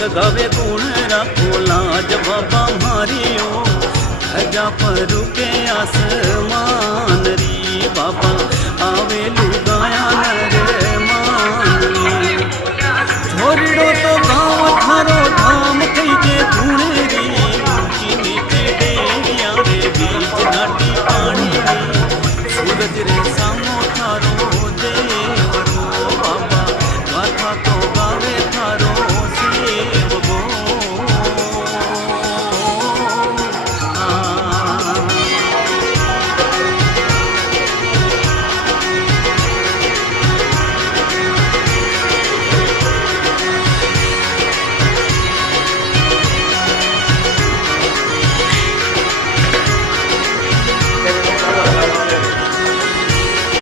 लोग गावे गुण रखो लाज बाबा मारियो धजा पर रुके आसमान री बाबा आवे लुगा